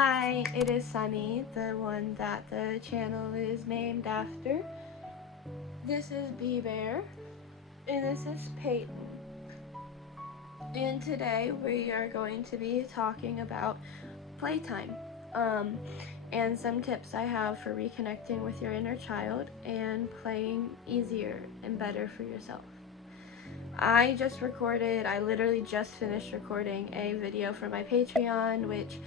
Hi, it is Sunny, the one that the channel is named after. This is B-Bear, and this is Peyton. And today we are going to be talking about playtime, and some tips I have for reconnecting with your inner child and playing easier and better for yourself. I literally just finished recording a video for my Patreon, which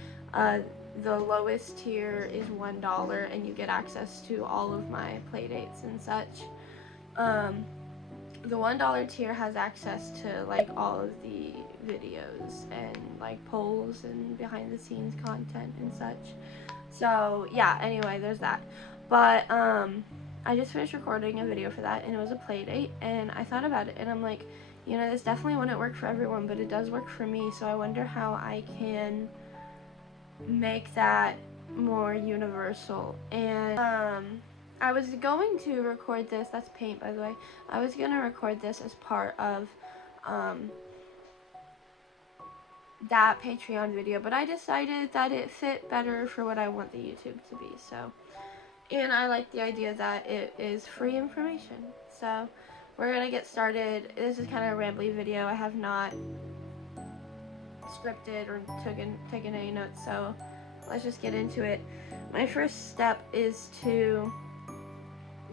the lowest tier is $1 and you get access to all of my playdates and such. The $1 tier has access to like all of the videos and like polls and behind the scenes content and such. So yeah, anyway, there's that. But I just finished recording a video for that, and it was a play date, and I thought about it, and I'm like, you know, this definitely wouldn't work for everyone, but it does work for me, so I wonder how I can make that more universal. And I was going to record this, that's paint by the way, I was going to record this as part of that Patreon video, but I decided that it fit better for what I want the YouTube to be, so. And I like the idea that it is free information. So we're gonna get started. This is kind of a rambly video. I have not scripted or taken any notes, so let's just get into it. My first step is to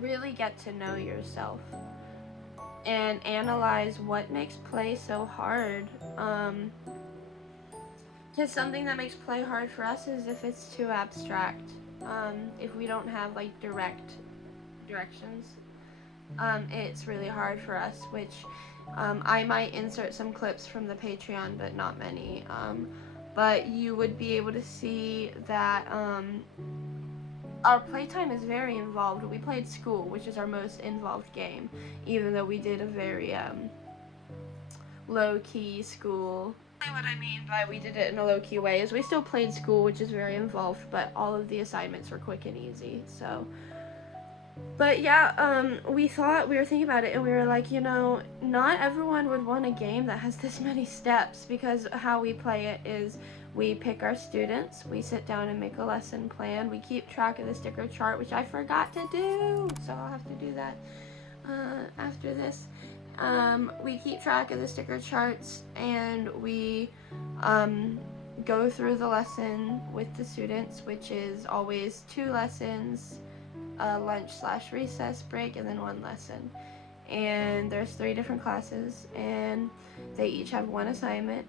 really get to know yourself and analyze what makes play so hard. Because something that makes play hard for us is if it's too abstract. If we don't have like direct directions, it's really hard for us, which I might insert some clips from the Patreon, but not many. But you would be able to see that our playtime is very involved. We played School, which is our most involved game, even though we did a very low-key School. What I mean by we did it in a low-key way is we still played School, which is very involved, but all of the assignments were quick and easy. So, but yeah, we were thinking about it, and we were like, you know, not everyone would want a game that has this many steps, because how we play it is we pick our students, we sit down and make a lesson plan, we keep track of the sticker chart, which I forgot to do, so I'll have to do that after this. We keep track of the sticker charts, and we go through the lesson with the students, which is always 2 lessons, lunch/recess break, and then 1 lesson. And there's 3 different classes, and they each have 1 assignment.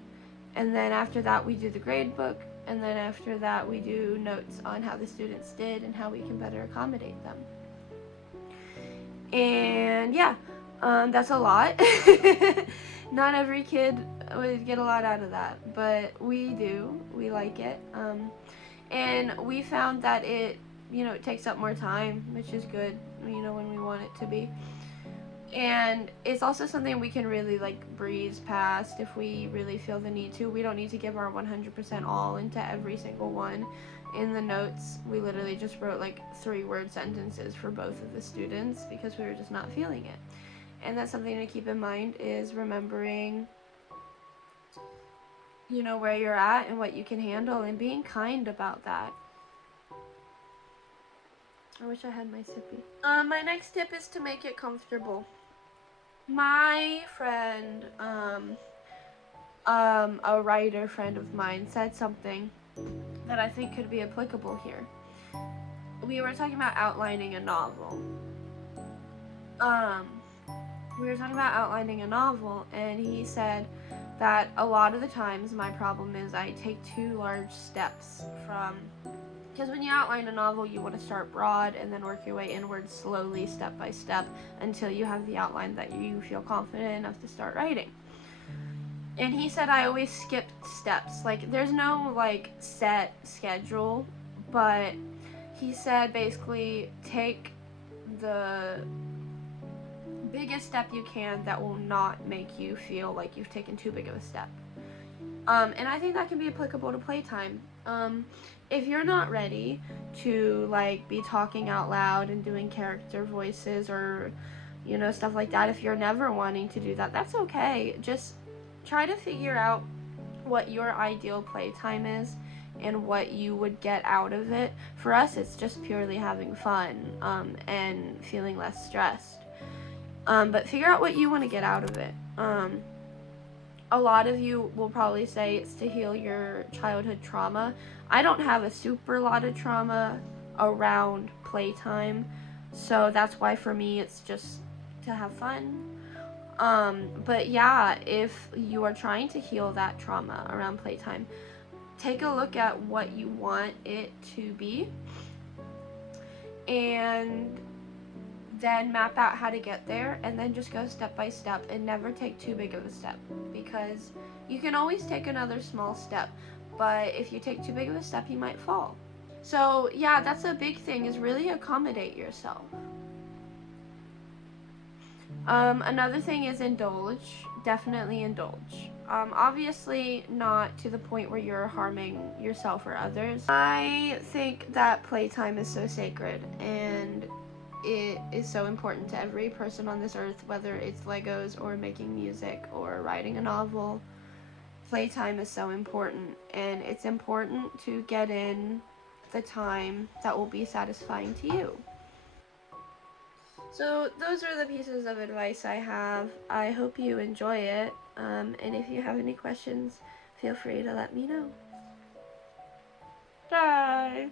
And then after that we do the grade book, and then after that we do notes on how the students did and how we can better accommodate them. And yeah, that's a lot. Not every kid would get a lot out of that, but we do. We like it. And we found that it takes up more time, which is good, when we want it to be. And it's also something we can really like breeze past if we really feel the need to. We don't need to give our 100% all into every single one. In the notes, we literally just wrote like 3-word sentences for both of the students because we were just not feeling it. And that's something to keep in mind, is remembering where you're at and what you can handle, and being kind about that. I wish I had my sippy. My next tip is to make it comfortable. My friend, a writer friend of mine, said something that I think could be applicable here. We were talking about outlining a novel. And he said that a lot of the times my problem is I take too large steps because when you outline a novel, you want to start broad and then work your way inward slowly, step by step, until you have the outline that you feel confident enough to start writing. And he said I always skip steps. Like, there's no like set schedule, but he said basically take the biggest step you can that will not make you feel like you've taken too big of a step. And I think that can be applicable to playtime. If you're not ready to like be talking out loud and doing character voices or stuff like that, if you're never wanting to do that, that's okay. Just try to figure out what your ideal playtime is and what you would get out of it. For us, it's just purely having fun and feeling less stressed. But figure out what you want to get out of it. A lot of you will probably say it's to heal your childhood trauma. I don't have a super lot of trauma around playtime, so that's why for me it's just to have fun. But yeah, if you are trying to heal that trauma around playtime, take a look at what you want it to be and then map out how to get there, and then just go step by step and never take too big of a step, because you can always take another small step, but if you take too big of a step, you might fall. So yeah, that's a big thing, is really accommodate yourself. Another thing is indulge. Definitely indulge. Obviously not to the point where you're harming yourself or others. I think that playtime is so sacred, and it is so important to every person on this earth, whether it's Legos or making music or writing a novel. Playtime is so important, and it's important to get in the time that will be satisfying to you. So those are the pieces of advice I have. I hope you enjoy it, and if you have any questions, feel free to let me know. Bye!